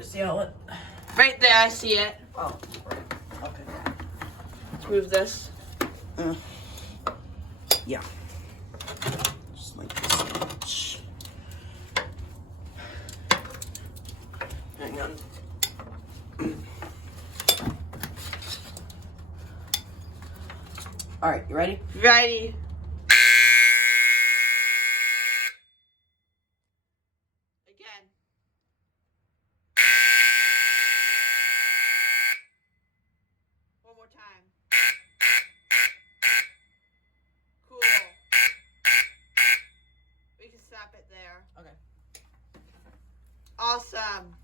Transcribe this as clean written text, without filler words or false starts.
Where's the outlet? Right there, I see it. Oh, right. Okay. Let's move this. Yeah. Just like this much. Hang on. All right, you ready? Ready. Again. One more time. Cool. We can stop it there. Okay. Awesome.